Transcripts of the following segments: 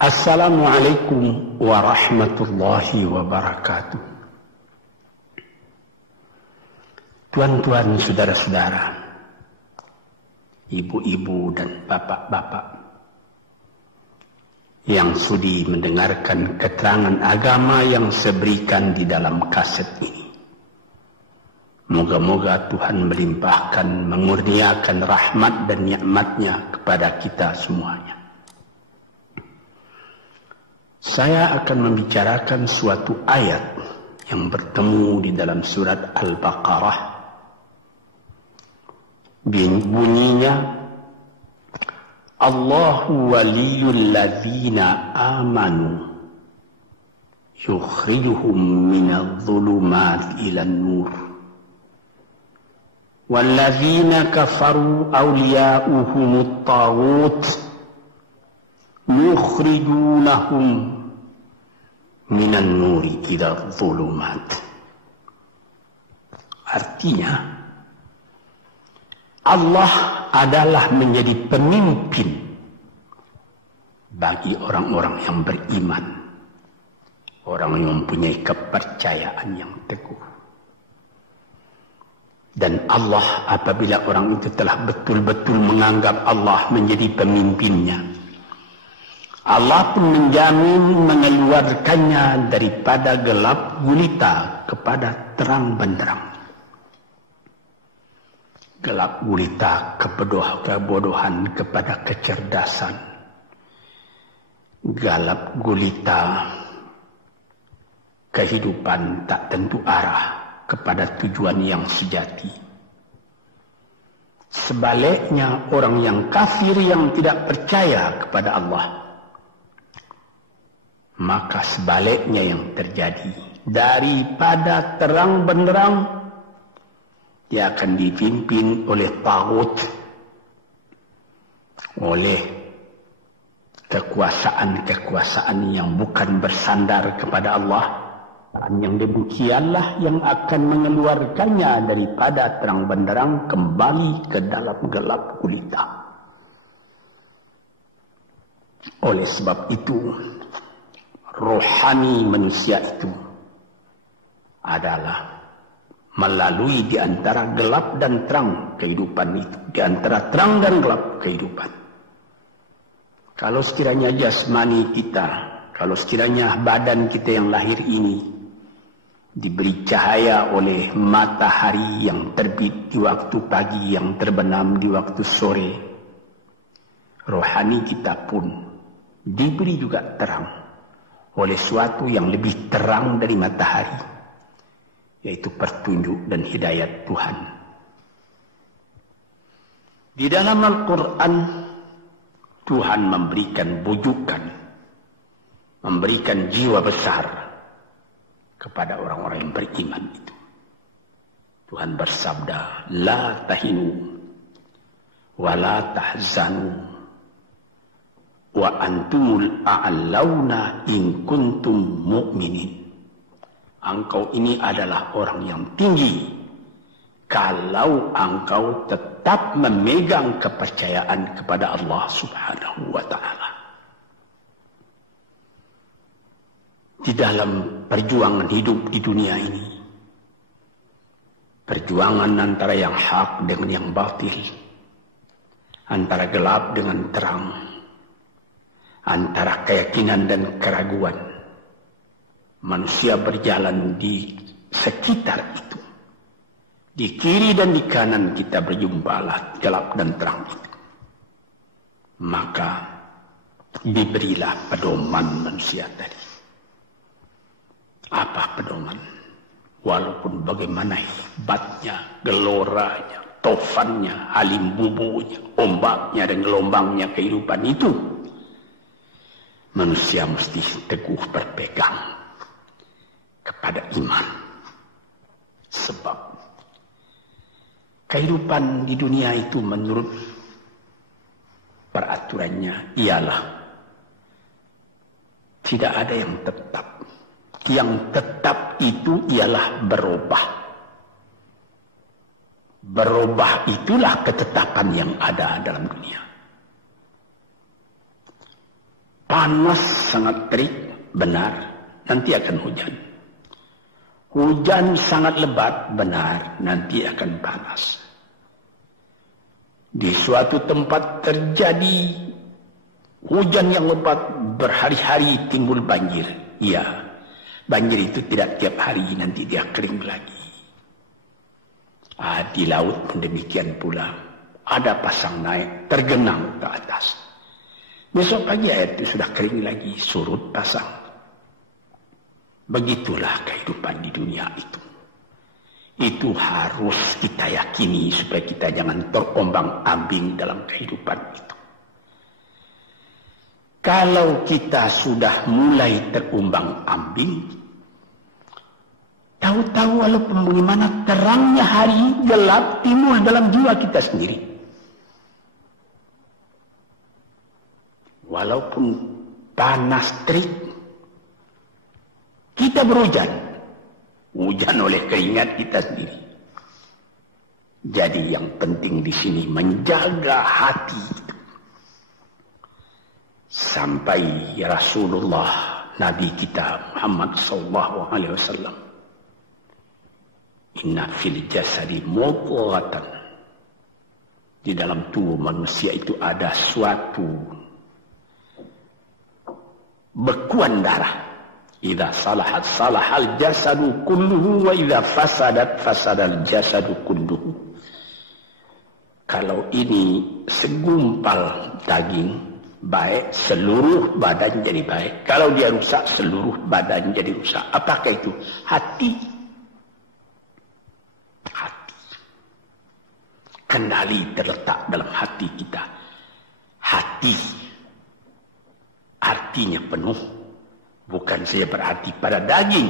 Assalamualaikum warahmatullahi wabarakatuh. Tuan-tuan, saudara-saudara, ibu-ibu dan bapak-bapak yang sudi mendengarkan keterangan agama yang saya berikan di dalam kaset ini. Moga-moga Tuhan melimpahkan, mengurniakan rahmat dan nikmat-Nya kepada kita semuanya. Saya akan membicarakan suatu ayat yang bertemu di dalam surat Al-Baqarah. Bunyinya, Allahu waliyul ladzina amanu yukhrijuhum minadh dhulumati ilan nur wal ladzina kafaru awliya'uhumut taghut yukhrijunahum minan nuri ila dhulumat. Artinya, Allah adalah menjadi pemimpin bagi orang-orang yang beriman, orang yang mempunyai kepercayaan yang teguh. Dan Allah, apabila orang itu telah betul-betul menganggap Allah menjadi pemimpinnya, Allah pun menjamin mengeluarkannya daripada gelap gulita kepada terang benderang. Gelap gulita kebodohan kepada kecerdasan. Gelap gulita kehidupan tak tentu arah kepada tujuan yang sejati. Sebaliknya, orang yang kafir yang tidak percaya kepada Allah, maka sebaliknya yang terjadi, daripada terang benderang dia akan dipimpin oleh taghut, oleh kekuasaan-kekuasaan yang bukan bersandar kepada Allah. Yang demikianlah yang akan mengeluarkannya daripada terang benderang kembali ke dalam gelap gulita. Oleh sebab itu, rohani manusia itu adalah melalui di antara gelap dan terang kehidupan itu, di antara terang dan gelap kehidupan. Kalau sekiranya jasmani kita, kalau sekiranya badan kita yang lahir ini diberi cahaya oleh matahari yang terbit di waktu pagi, yang terbenam di waktu sore, rohani kita pun diberi juga terang oleh suatu yang lebih terang dari matahari, yaitu petunjuk dan hidayat Tuhan. Di dalam Al-Quran, Tuhan memberikan bujukan, memberikan jiwa besar kepada orang-orang yang beriman itu. Tuhan bersabda, La tahinu wa la tahzanu wa antumul a'launa in kuntum mu'minin. Engkau ini adalah orang yang tinggi kalau engkau tetap memegang kepercayaan kepada Allah Subhanahu wa ta'ala. Di dalam perjuangan hidup di dunia ini, perjuangan antara yang hak dengan yang batil, antara gelap dengan terang, antara keyakinan dan keraguan, manusia berjalan di sekitar itu. Di kiri dan di kanan kita berjumpalah gelap dan terang itu. Maka diberilah pedoman manusia tadi. Apa pedoman? Walaupun bagaimana hebatnya, geloranya, tofannya, halimbubunya, ombaknya dan gelombangnya kehidupan itu, manusia mesti teguh berpegang kepada iman. Sebab kehidupan di dunia itu menurut peraturannya ialah tidak ada yang tetap. Yang tetap itu ialah berubah. Berubah itulah ketetapan yang ada dalam dunia. Panas sangat terik, benar, nanti akan hujan. Hujan sangat lebat, benar, nanti akan panas. Di suatu tempat terjadi hujan yang lebat, berhari-hari timbul banjir. Ya, banjir itu tidak tiap hari, nanti dia kering lagi. Di laut pun demikian pula. Ada pasang naik, tergenang ke atas. Besok pagi air itu sudah kering lagi, surut pasang. Begitulah kehidupan di dunia itu. Itu harus kita yakini supaya kita jangan terombang-ambing dalam kehidupan itu. Kalau kita sudah mulai terombang-ambing, tahu-tahu walaupun bagaimana terangnya hari gelap timbul dalam jiwa kita sendiri. Walaupun panas terik, kita berhujan. Hujan oleh keringat kita sendiri. Jadi yang penting di sini menjaga hati itu. Sampai Rasulullah Nabi kita Muhammad SAW, inna fil jasadi mudghatan, di dalam tubuh manusia itu ada suatu bekuan darah. Idza salahat salahal jasadu kulluhu wa idza fasadat fasadal jasadu kulluhu. Kalau ini segumpal daging baik, seluruh badan jadi baik. Kalau dia rusak, seluruh badan jadi rusak. Apakah itu? Hati. Hati. Kendali terletak dalam hati kita. Hati artinya penuh. Bukan saja berarti pada daging,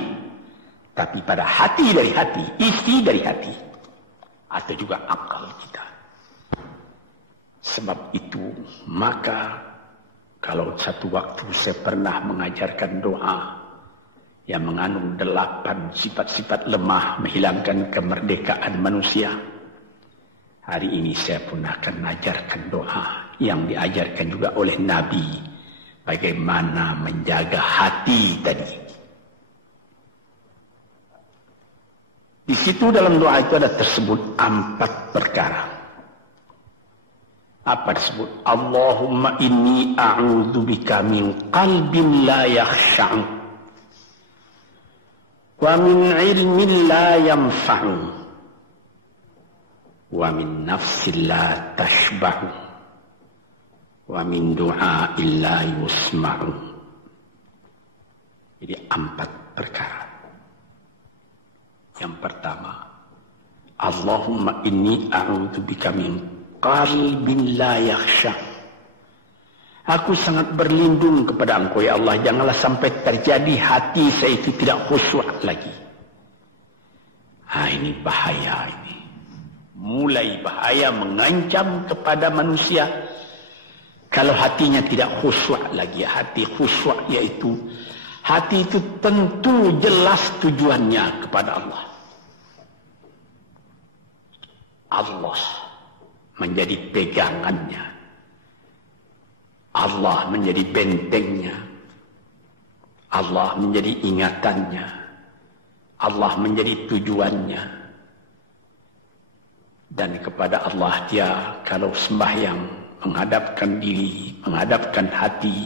tapi pada hati dari hati, isi dari hati, atau juga akal kita. Sebab itu, maka kalau satu waktu saya pernah mengajarkan doa yang mengandung 8 sifat-sifat lemah menghilangkan kemerdekaan manusia, hari ini saya pun akan mengajarkan doa yang diajarkan juga oleh Nabi. Bagaimana menjaga hati tadi. Di situ dalam doa itu ada tersebut 4 perkara. Apa disebut? Allahumma inni a'udzubika min qalbin la yakhsha'u wa min ilmin la yanfa'u wa min nafsin la tashba'u wa min du'a illa yusma'u. Jadi 4 perkara. Yang pertama, Allahumma inni a'udzubika min qalbin la yakhsha. Aku sangat berlindung kepada Engkau ya Allah, janganlah sampai terjadi hati saya itu tidak khusyuk lagi. Ini bahaya ini. Mulai bahaya mengancam kepada manusia. Kalau hatinya tidak khusyuk lagi, hati khusyuk yaitu hati itu tentu jelas tujuannya kepada Allah. Allah menjadi pegangannya. Allah menjadi bentengnya. Allah menjadi ingatannya. Allah menjadi tujuannya. Dan kepada Allah dia kalau sembahyang menghadapkan diri, menghadapkan hati,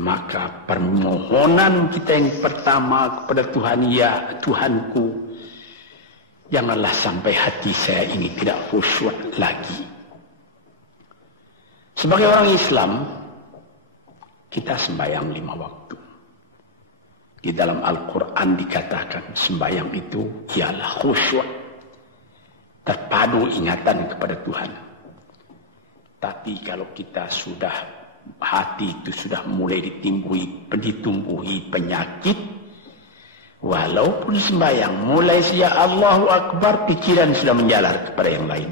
maka permohonan kita yang pertama kepada Tuhan, ya Tuhanku, janganlah sampai hati saya ini tidak khusyuk lagi. Sebagai orang Islam, kita sembahyang 5 waktu. Di dalam Al-Quran dikatakan sembahyang itu ialah khusyuk, terpadu ingatan kepada Tuhan. Tapi kalau kita sudah, hati itu sudah mulai ditumbuhi penyakit, walaupun sembahyang, mulai sejak Allahu Akbar, pikiran sudah menjalar kepada yang lain.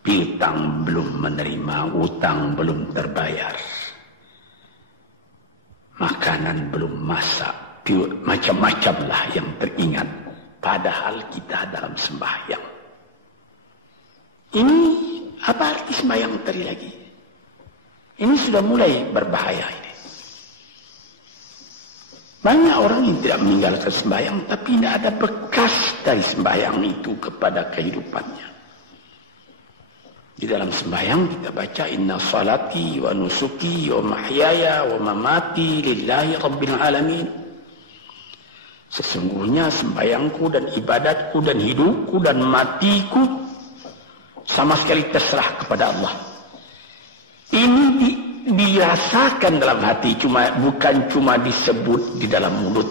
Piutang belum menerima, utang belum terbayar, makanan belum masak, macam-macam lah yang teringat. Padahal kita dalam sembahyang. Ini apa arti sembahyang tadi lagi? Ini sudah mulai berbahaya ini. Banyak orang yang tidak meninggalkan sembahyang, tapi tidak ada bekas dari sembahyang itu kepada kehidupannya. Di dalam sembahyang kita baca inna salati wa nusuki wa mahyaya wa mamati lillahi rabbil alamin. Sesungguhnya sembahyangku dan ibadatku dan hidupku dan matiku sama sekali terserah kepada Allah. Ini dirasakan dalam hati, bukan cuma disebut di dalam mulut.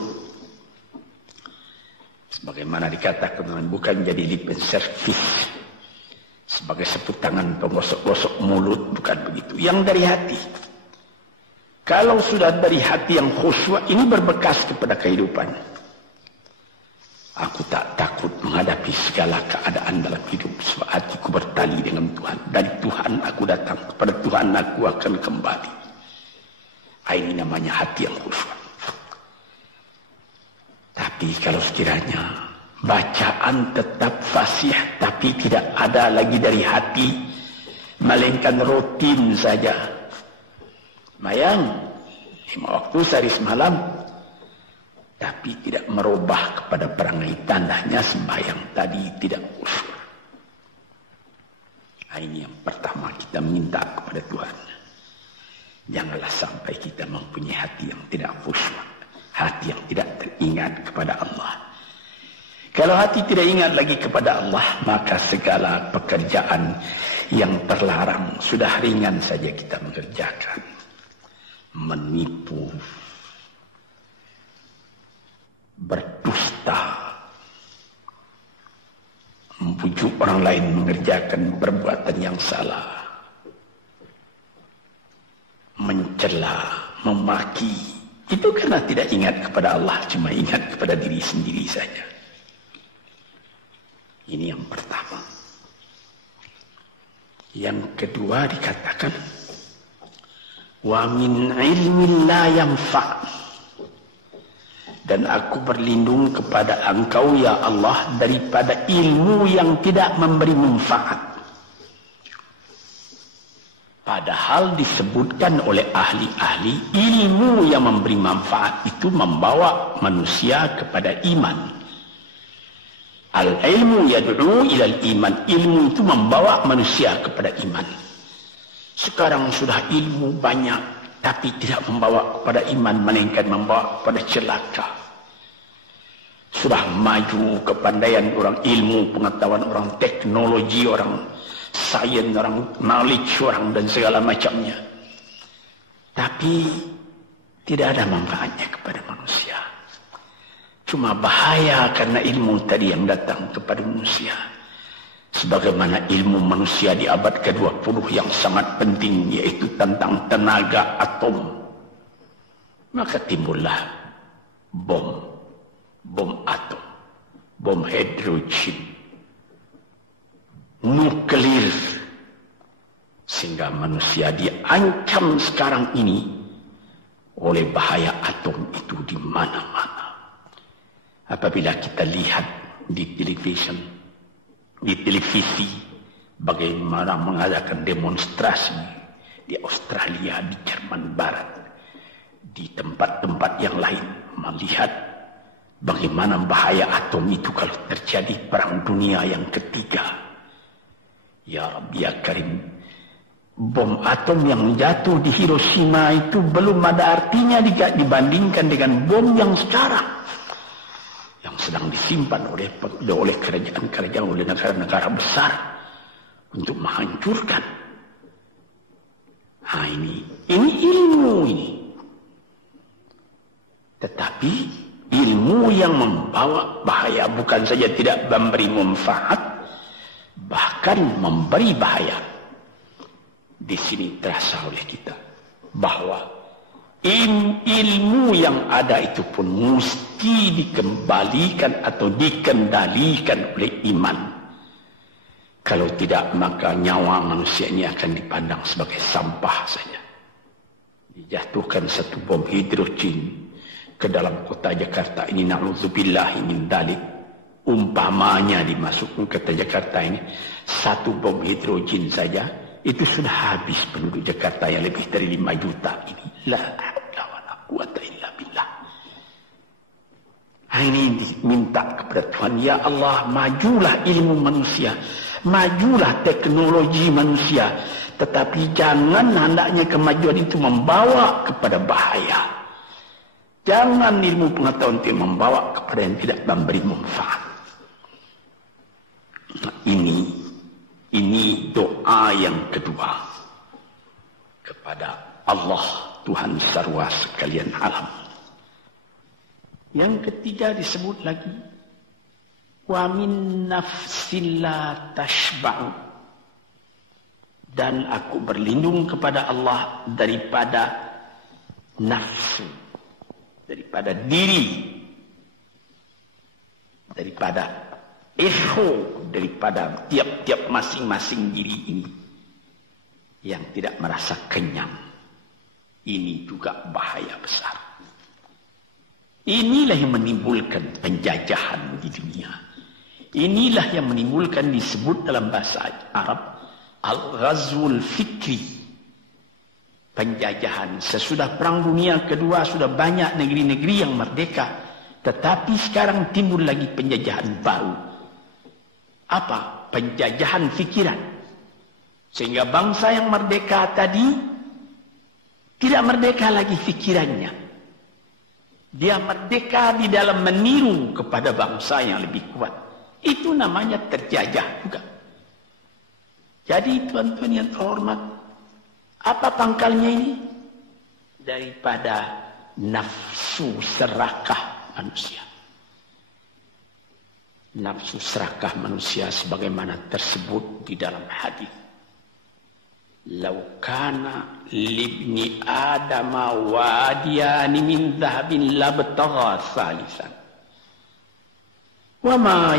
Sebagaimana dikatakan, bukan jadi lip service sebagai seput tangan penggosok-gosok mulut, bukan begitu. Yang dari hati. Kalau sudah dari hati yang khusyuk, ini berbekas kepada kehidupan. Aku tak takut menghadapi segala keadaan dalam hidup, sebab hatiku bertali dengan Tuhan. Dari Tuhan aku datang, kepada Tuhan aku akan kembali. Ini namanya hati yang khusyuk. Tapi kalau sekiranya bacaan tetap fasih, tapi tidak ada lagi dari hati, melainkan rutin saja. Mayang 5 waktu sehari semalam, tapi tidak merubah kepada perangai, tandanya sembahyang tadi tidak khusyuk. Ini yang pertama kita minta kepada Tuhan. Janganlah sampai kita mempunyai hati yang tidak khusyuk, hati yang tidak teringat kepada Allah. Kalau hati tidak ingat lagi kepada Allah, maka segala pekerjaan yang terlarang sudah ringan saja kita mengerjakan. Menipu, berdusta, membujuk orang lain mengerjakan perbuatan yang salah, mencela, memaki, itu karena tidak ingat kepada Allah, cuma ingat kepada diri sendiri saja. Ini yang pertama. Yang kedua dikatakan, wa min ilmin la yanfa', dan aku berlindung kepada Engkau ya Allah daripada ilmu yang tidak memberi manfaat. Padahal disebutkan oleh ahli-ahli, ilmu yang memberi manfaat itu membawa manusia kepada iman. Al-ilmu yad'u ilal iman, ilmu itu membawa manusia kepada iman. Sekarang sudah ilmu banyak, tapi tidak membawa kepada iman, melainkan membawa kepada celaka. Sudah maju kepandaian orang, ilmu, pengetahuan orang, teknologi orang, sains orang, knowledge orang, dan segala macamnya. Tapi tidak ada manfaatnya kepada manusia. Cuma bahaya karena ilmu tadi yang datang kepada manusia. Sebagaimana ilmu manusia di abad ke-20 yang sangat penting, yaitu tentang tenaga atom. Maka timbullah bom atom, bom hidrogen, nuklir, sehingga manusia diancam sekarang ini oleh bahaya atom itu di mana-mana. Apabila kita lihat di televisi bagaimana mengadakan demonstrasi di Australia, di Jerman Barat, di tempat-tempat yang lain, melihat bagaimana bahaya atom itu kalau terjadi perang dunia yang ketiga. Ya Rabbi ya Karim, bom atom yang jatuh di Hiroshima itu belum ada artinya dibandingkan dengan bom yang sekarang, yang sedang disimpan oleh kerajaan-kerajaan, oleh negara-negara besar untuk menghancurkan. Ini ilmu ini. Tetapi ilmu yang membawa bahaya, bukan saja tidak memberi manfaat, bahkan memberi bahaya. Di sini terasa oleh kita bahwa ilmu yang ada itu pun mesti dikembalikan atau dikendalikan oleh iman. Kalau tidak, maka nyawa manusia ini akan dipandang sebagai sampah saja. Dijatuhkan satu bom hidrogen ke dalam kota Jakarta ini, na'udzubillah min dzalik, umpamanya dimasukkan ke kota Jakarta ini, satu bom hidrogen saja itu sudah habis penduduk Jakarta yang lebih dari 5 juta ini. La haula wala quwata illa billah. Ini minta kepada Tuhan, ya Allah, majulah ilmu manusia, majulah teknologi manusia, tetapi jangan hendaknya kemajuan itu membawa kepada bahaya. Jangan ilmu pengetahuan itu membawa kepada yang tidak memberi manfaat. Nah, ini doa yang kedua kepada Allah Tuhan sarwa sekalian alam. Yang ketiga disebut lagi, wa min nafsin la tashba'u, dan aku berlindung kepada Allah daripada nafsu, daripada diri, daripada ego, daripada tiap-tiap masing-masing diri ini yang tidak merasa kenyang. Ini juga bahaya besar. Inilah yang menimbulkan penjajahan di dunia. Inilah yang menimbulkan, disebut dalam bahasa Arab, al-ghazwul fikri, penjajahan. Sesudah Perang Dunia Kedua sudah banyak negeri-negeri yang merdeka, tetapi sekarang timbul lagi penjajahan baru. Apa? Penjajahan fikiran. Sehingga bangsa yang merdeka tadi tidak merdeka lagi fikirannya. Dia merdeka di dalam meniru kepada bangsa yang lebih kuat. Itu namanya terjajah juga. Jadi tuan-tuan yang terhormat, apa pangkalnya ini? Daripada nafsu serakah manusia. Nafsu serakah manusia sebagaimana tersebut di dalam hadis. Lau kana libni adama wadiyani min dhahabin labtagha salisan. Wa ma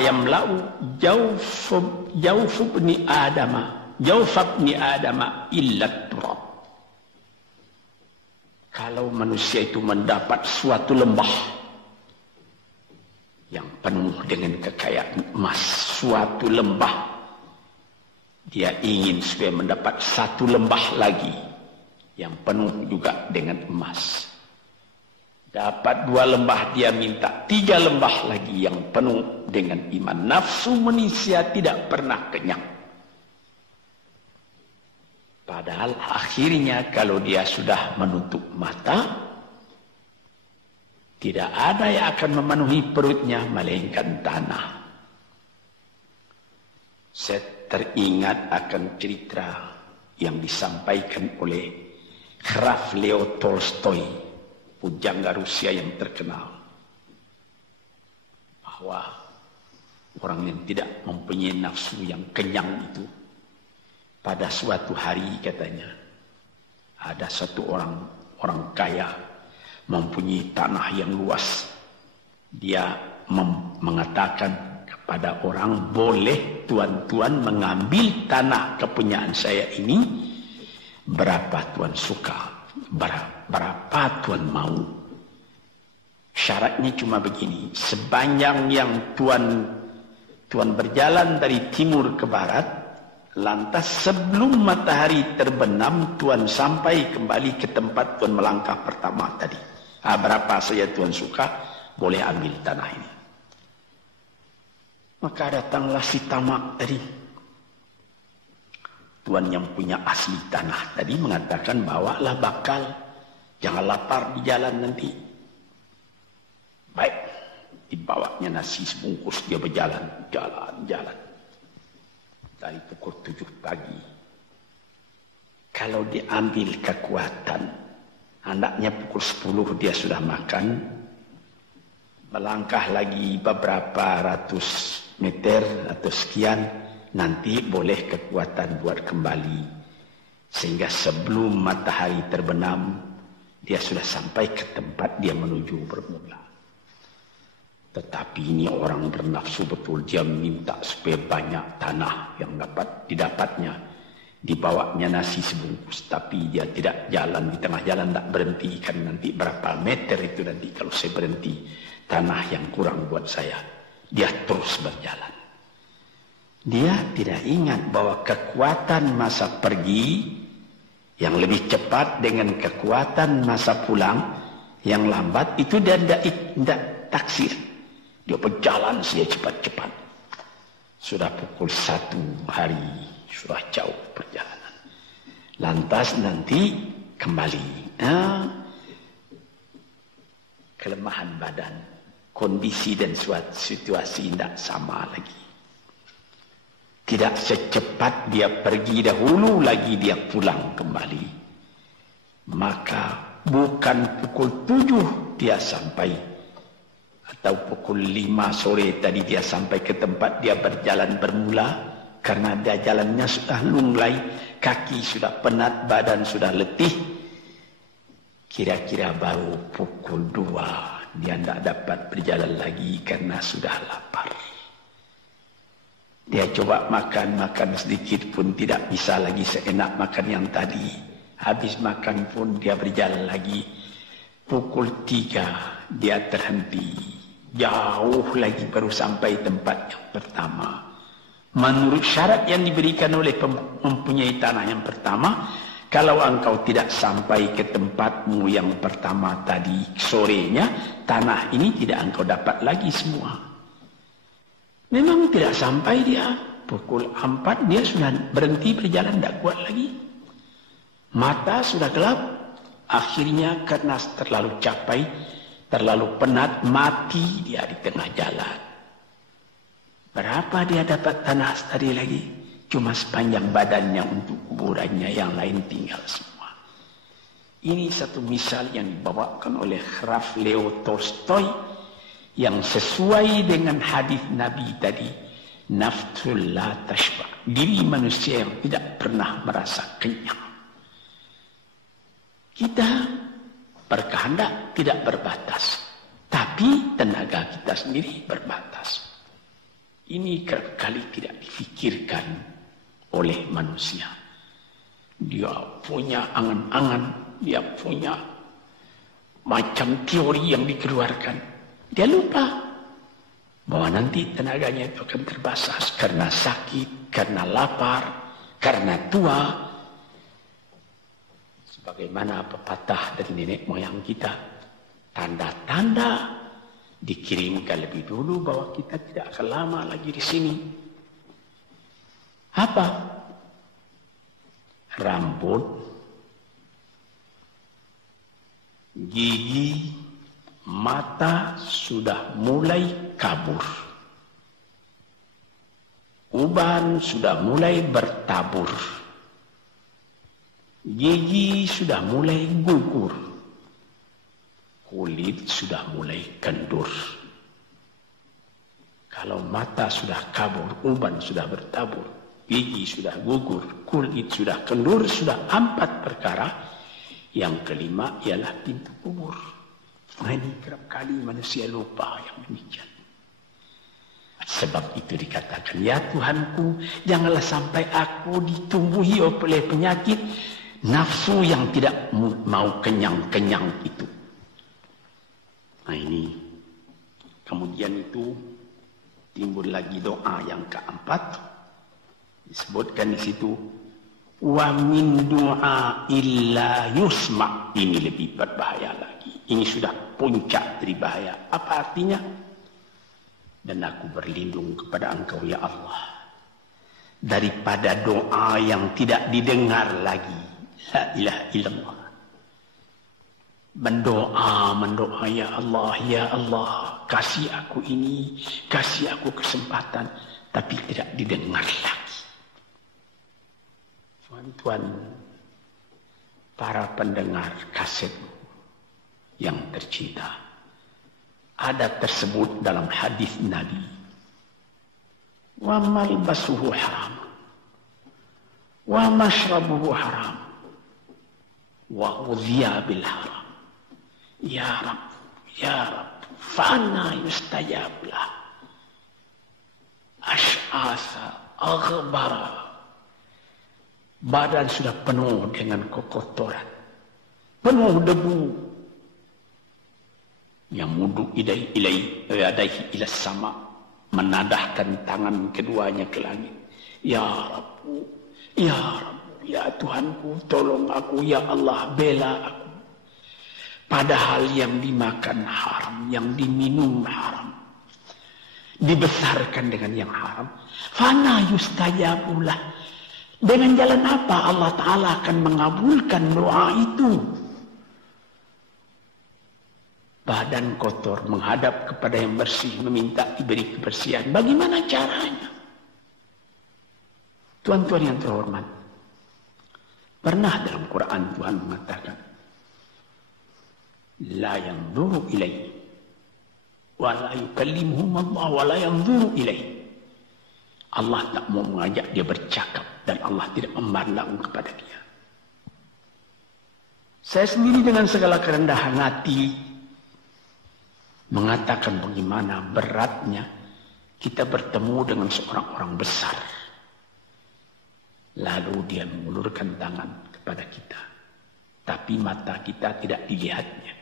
yamla'u jawf ibni adama illa turab. Kalau manusia itu mendapat suatu lembah yang penuh dengan kekayaan emas, suatu lembah, dia ingin supaya mendapat satu lembah lagi yang penuh juga dengan emas. Dapat 2 lembah, dia minta 3 lembah lagi yang penuh dengan iman. Nafsu manusia tidak pernah kenyang. Padahal akhirnya kalau dia sudah menutup mata, tidak ada yang akan memenuhi perutnya melainkan tanah. Saya teringat akan cerita yang disampaikan oleh Graf Leo Tolstoy, pujangga Rusia yang terkenal, bahwa orang yang tidak mempunyai nafsu yang kenyang itu, pada suatu hari katanya, ada satu orang kaya mempunyai tanah yang luas. Dia mengatakan pada orang, boleh tuan-tuan mengambil tanah kepunyaan saya ini, berapa tuan suka, berapa tuan mau. Syaratnya cuma begini, sepanjang yang tuan berjalan dari timur ke barat, lantas sebelum matahari terbenam, tuan sampai kembali ke tempat tuan melangkah pertama tadi. Berapa saja tuan suka, boleh ambil tanah ini. Maka datanglah si tamak tadi. Tuan yang punya asli tanah tadi mengatakan, bawalah bakal, jangan lapar di jalan nanti. Baik, dibawanya nasi sebungkus, dia berjalan, jalan. Dari pukul 7 pagi. Kalau diambil kekuatan, hendaknya pukul 10 dia sudah makan. Melangkah lagi beberapa ratus meter atau sekian, nanti boleh kekuatan buat kembali. Sehingga sebelum matahari terbenam, dia sudah sampai ke tempat dia menuju bermula. Tetapi ini orang bernafsu betul, dia minta supaya banyak tanah yang dapat didapatnya. Dibawanya nasi sebungkus, tapi dia tidak jalan, di tengah jalan tak berhenti, kan nanti berapa meter itu nanti kalau saya berhenti, tanah yang kurang buat saya. Dia terus berjalan. Dia tidak ingat bahwa kekuatan masa pergi yang lebih cepat dengan kekuatan masa pulang yang lambat itu dia tidak taksir. Dia berjalan saja cepat-cepat. Sudah pukul 1 hari, sudah jauh perjalanan. Lantas nanti kembali. Kelemahan badan, kondisi dan situasi tidak sama lagi. Tidak secepat dia pergi dahulu lagi dia pulang kembali. Maka bukan pukul 7 dia sampai, atau pukul 5 sore tadi dia sampai ke tempat dia berjalan bermula, karena dia jalannya sudah lunglai, kaki sudah penat, badan sudah letih. Kira-kira baru pukul 2 dia tidak dapat berjalan lagi karena sudah lapar. Dia coba makan sedikit pun tidak bisa lagi seenak makan yang tadi. Habis makan pun dia berjalan lagi. Pukul 3 dia terhenti. Jauh lagi baru sampai tempat yang pertama. Menurut syarat yang diberikan oleh mempunyai tanah yang pertama, kalau engkau tidak sampai ke tempatmu yang pertama tadi sorenya, tanah ini tidak engkau dapat lagi semua. Memang tidak sampai dia. Pukul 4 dia sudah berhenti berjalan, tidak kuat lagi. Mata sudah gelap. Akhirnya karena terlalu capai, terlalu penat, mati dia di tengah jalan. Berapa dia dapat tanah tadi lagi? Cuma sepanjang badannya untuk kuburannya, yang lain tinggal semua. Ini satu misal yang dibawakan oleh Graf Leo Tolstoy, yang sesuai dengan hadis Nabi tadi, nafsul la tashba, diri manusia yang tidak pernah merasa kenyang. Kita berkehendak tidak berbatas, tapi tenaga kita sendiri berbatas. Ini kerap kali tidak difikirkan oleh manusia. Dia punya angan-angan, dia punya macam teori yang dikeluarkan. Dia lupa bahwa nanti tenaganya itu akan terbatas karena sakit, karena lapar, karena tua. Sebagaimana pepatah dari nenek moyang kita, tanda-tanda dikirimkan lebih dulu bahwa kita tidak akan lama lagi di sini. Apa? Rambut, gigi, mata sudah mulai kabur. Uban sudah mulai bertabur. Gigi sudah mulai gugur. Kulit sudah mulai kendur. Kalau mata sudah kabur, uban sudah bertabur, gigi sudah gugur, kulit sudah kendur, sudah 4 perkara. Yang kelima ialah pintu kubur. Nah, ini kerap kali manusia lupa yang demikian. Sebab itu dikatakan, ya Tuhanku, janganlah sampai aku ditumbuhi oleh penyakit nafsu yang tidak mau kenyang-kenyang itu. Nah ini, kemudian itu timbul lagi doa yang keempat. Disebutkan di situ, wa min du'a illa yusma. Ini lebih berbahaya lagi. Ini sudah puncak dari bahaya. Apa artinya? Dan aku berlindung kepada Engkau ya Allah, daripada doa yang tidak didengar lagi. La ilaha illallah. Mendoa ya Allah, kasih aku ini, kasih aku kesempatan, tapi tidak didengar lagi. Tuan-tuan, para pendengar kaset yang tercinta, ada tersebut dalam hadis Nabi, wa malbasuhu haram, wa mashrabuhu haram, wa udhiya bil haram. Ya Rab, ya Rab, fa'anna yustajab lah. Ash'asa, aghbara. Badan sudah penuh dengan kekotoran, penuh debu. Yamudu ilaihi ila sama, menadahkan tangan keduanya ke langit. Ya Rabbu, ya Rabbu, ya Tuhanku, tolong aku, ya Allah, bela aku. Padahal yang dimakan haram, yang diminum haram, dibesarkan dengan yang haram. Fana yustajabulah. Dengan jalan apa Allah Ta'ala akan mengabulkan doa itu? Badan kotor menghadap kepada yang bersih, meminta diberi kebersihan. Bagaimana caranya? Tuan-tuan yang terhormat, pernah dalam Quran Tuhan mengatakan, la yanzuru ilaihi wa la yukallimuhum Allah wa la yanzuru ilaihi. Allah tak mau mengajak dia bercakap dan Allah tidak memandang kepada dia. Saya sendiri dengan segala kerendahan hati mengatakan bagaimana beratnya kita bertemu dengan seorang orang besar. Lalu dia mengulurkan tangan kepada kita. Tapi mata kita tidak dilihatnya.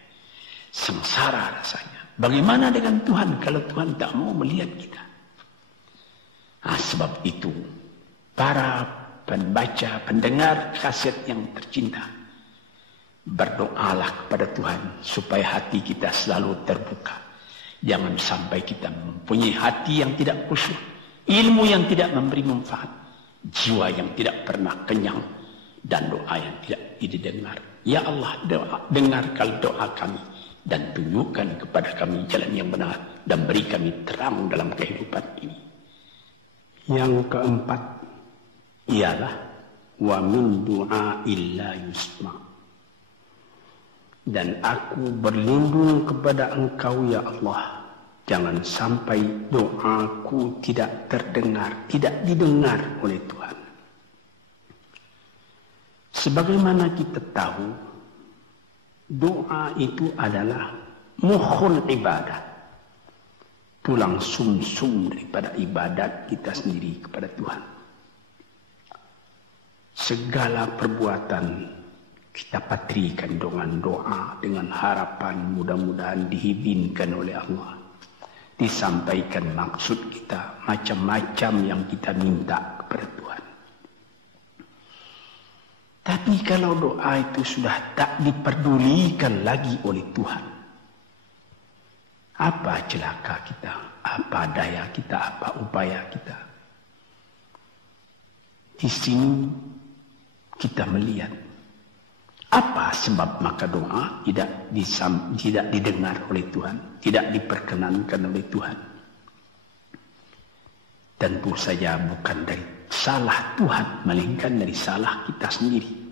Sengsara rasanya. Bagaimana dengan Tuhan kalau Tuhan tak mau melihat kita? Sebab itu, para pembaca, pendengar kaset yang tercinta, berdoalah kepada Tuhan supaya hati kita selalu terbuka. Jangan sampai kita mempunyai hati yang tidak khusyuk, ilmu yang tidak memberi manfaat, jiwa yang tidak pernah kenyang, dan doa yang tidak didengar. Ya Allah, dengarkan doa kami dan tunjukkan kepada kami jalan yang benar dan beri kami terang dalam kehidupan ini. Yang keempat ialah wa min du'a illa yusma. Dan aku berlindung kepada Engkau ya Allah, jangan sampai doaku tidak terdengar, tidak didengar oleh Tuhan. Sebagaimana kita tahu, doa itu adalah mukhul ibadah, tulang sumsum daripada ibadat kita sendiri kepada Tuhan. Segala perbuatan kita patrikan dengan doa, dengan harapan mudah-mudahan diizinkan oleh Allah. Disampaikan maksud kita, macam-macam yang kita minta kepada Tuhan. Tapi kalau doa itu sudah tak diperdulikan lagi oleh Tuhan, apa celaka kita, apa daya kita, apa upaya kita? Di sini kita melihat apa sebab maka doa tidak didengar oleh Tuhan, tidak diperkenankan oleh Tuhan. Tentu saja bukan dari salah Tuhan, melainkan dari salah kita sendiri.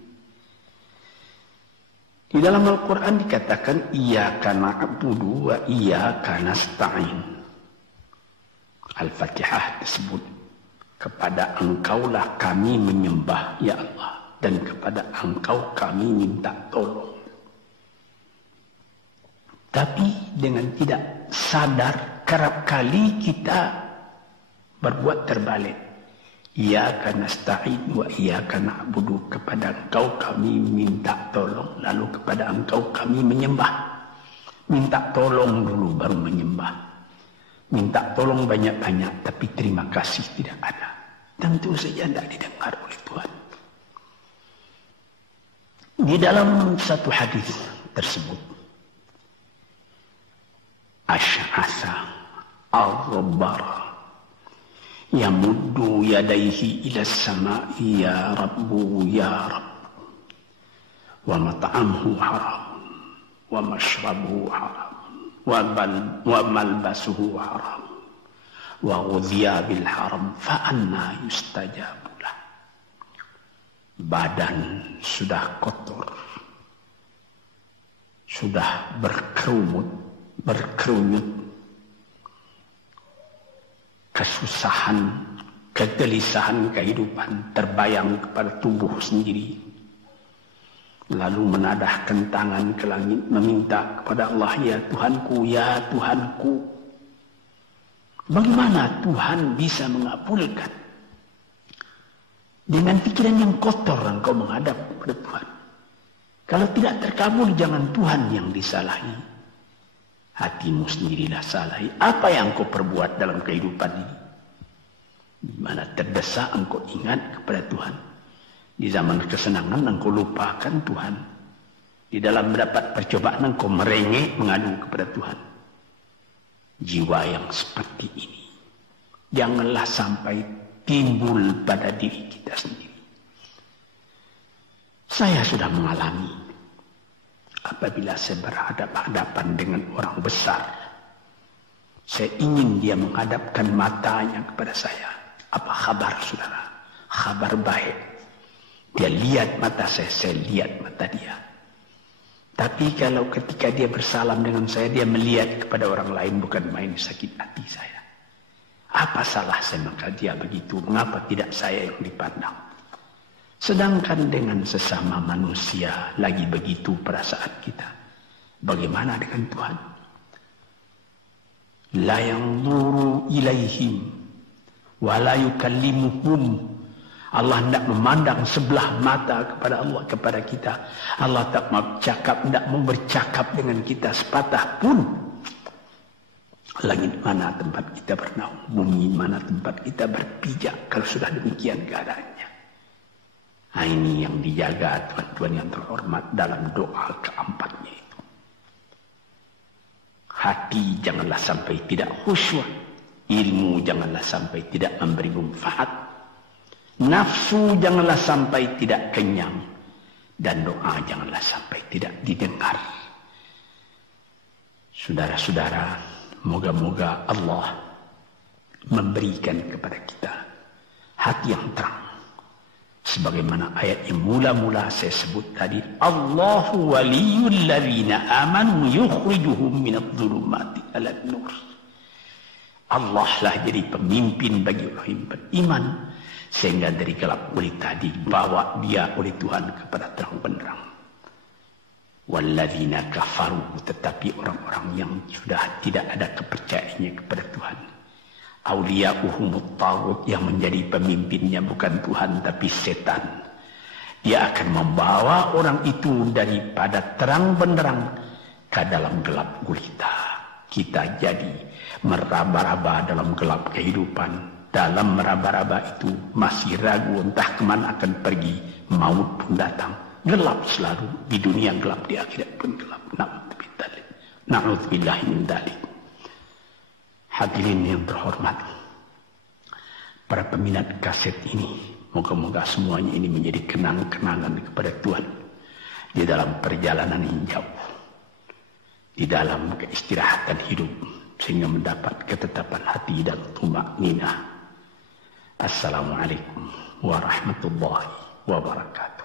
Di dalam Al-Quran dikatakan, Iyyaka na'budu wa iyyaka nasta'in. Al-Fatihah tersebut, kepada Engkaulah kami menyembah, ya Allah, dan kepada Engkau kami minta tolong. Tapi dengan tidak sadar, kerap kali kita berbuat terbalik. Iyyaka nasta'in wa iyyaka na'budu, kepada Engkau kami minta tolong, lalu kepada Engkau kami menyembah. Minta tolong dulu baru menyembah. Minta tolong banyak-banyak tapi terima kasih tidak ada. Tentu saja tidak didengar oleh Tuhan. Di dalam satu hadis tersebut, Asy'atha al-Ghabbara yamuddu yadayhi ila as-sama'i ya Rabbu ya Rabbu, wa mat'amuhu haram wa mashrabuhu haram wa malbasuhu haram wa ghudhiya bil haram fa anna yustajabu lah. Badan sudah kotor, sudah berkerunyut, kesusahan, kegelisahan kehidupan terbayang kepada tubuh sendiri. Lalu menadahkan tangan ke langit meminta kepada Allah, ya Tuhanku, ya Tuhanku. Bagaimana Tuhan bisa mengabulkan? Dengan pikiran yang kotor engkau menghadap kepada Tuhan. Kalau tidak terkabul, jangan Tuhan yang disalahi. Hatimu sendirilah salahi. Apa yang kau perbuat dalam kehidupan ini? Di mana terdesak engkau ingat kepada Tuhan. Di zaman kesenangan engkau lupakan Tuhan. Di dalam mendapat percobaan engkau merengek mengadu kepada Tuhan. Jiwa yang seperti ini janganlah sampai timbul pada diri kita sendiri. Saya sudah mengalami apabila saya berhadapan-hadapan dengan orang besar, saya ingin dia menghadapkan matanya kepada saya. Apa kabar saudara? Kabar baik. Dia lihat mata saya lihat mata dia. Tapi kalau ketika dia bersalam dengan saya, dia melihat kepada orang lain, bukan main sakit hati saya. Apa salah saya maka dia begitu? Mengapa tidak saya yang dipandang? Sedangkan dengan sesama manusia lagi begitu perasaan kita. Bagaimana dengan Tuhan? La yanzuru ilaihim wa la yukallimuhum. Allah tidak memandang sebelah mata kepada Allah, kepada kita. Allah tak mau cakap, tidak mau bercakap dengan kita sepatah pun. Langit mana tempat kita bernaung, bumi mana tempat kita berpijak kalau sudah demikian keadaannya. Nah, ini yang dijaga tuan-tuan yang terhormat dalam doa keempatnya itu. Hati janganlah sampai tidak khusyuk, ilmu janganlah sampai tidak memberi manfaat. Nafsu janganlah sampai tidak kenyang, dan doa janganlah sampai tidak didengar. Saudara-saudara, moga-moga Allah memberikan kepada kita hati yang terang. Sebagaimana ayat yang mula-mula saya sebut tadi, Allahu waliyul ladzina amanu yukhrijuhum minadh-dhulumati ilan nur. Allah lah jadi pemimpin bagi orang yang beriman, sehingga dari gelap gulita dibawa dia oleh Tuhan kepada terang benderang. Walladzina kafaru, tetapi orang-orang yang sudah tidak ada kepercayaannya kepada Tuhan. Auliya'uhumut taghut, yang menjadi pemimpinnya bukan Tuhan tapi setan. Dia akan membawa orang itu daripada terang benderang ke dalam gelap gulita. Kita jadi meraba-raba dalam gelap kehidupan. Dalam meraba-raba itu masih ragu entah kemana akan pergi. Maut pun datang. Gelap selalu. Di dunia gelap, di akhirat pun gelap. Na'udzubillah min dzalik. Hadirin yang terhormat, para peminat kaset ini, moga-moga semuanya ini menjadi kenang-kenangan kepada Tuhan di dalam perjalanan yang jauh, di dalam keistirahatan hidup, sehingga mendapat ketetapan hati dan tumakninah. Assalamualaikum warahmatullahi wabarakatuh.